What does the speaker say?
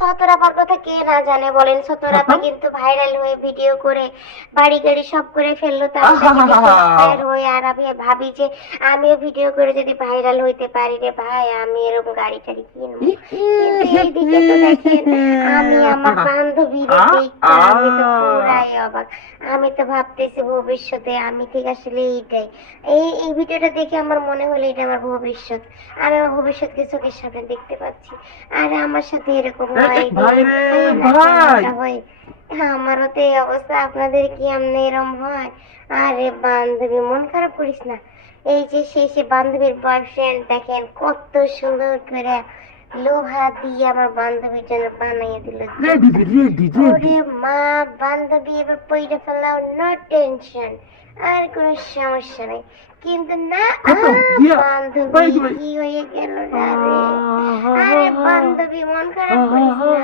সতরাপার কথা কে না জানে বলেন? সতরাপা কিন্তু ভাইরাল হয়ে ভিডিও করে বাড়ি গাড়ি সব করে ফেললো, তার ইন্সপায়ার হয়ে। আর আমি ভাবি যে আমিও ভিডিও করে যদি ভাইরাল হইতে পারি রে ভাই, আমি এরকম গাড়ি টাড়ি কিনবো। কিন্তু এইদিকে তো দেখেন, আমি আমার বান্ধবীর দেখতে আমি তো পুরাই অবাক। আমি তো ভাবতেছি ভবিষ্যতে আমি ঠিক আসলে এইটাই, এই ভিডিওটা দেখে আমার মনে হলো এটা আমার ভবিষ্যৎ। আমি আমার ভবিষ্যৎকে চোখের সামনে দেখতে পাচ্ছি। আর আমার সাথে এরকম হয়, হয়। আমারও তো এই অবস্থা, আপনাদের কি এমনি এরম হয়? আরে বান্ধবী মন খারাপ করিস না। এই যে সে বান্ধবীর বয়ফ্রেন্ড দেখেন কত সুন্দর করে লোহা দিয়ে আমার বান্ধবীর জন্য বানাইয়ে দিল। ওরে মা, বান্ধবী এবার পইড়া ফেলাও, নো টেনশন, আর কোনো সমস্যা নেই। কিন্তু না, বান্ধবী কি হয়ে গেল রে? আরে বান্ধবী মন খারাপ করিস না।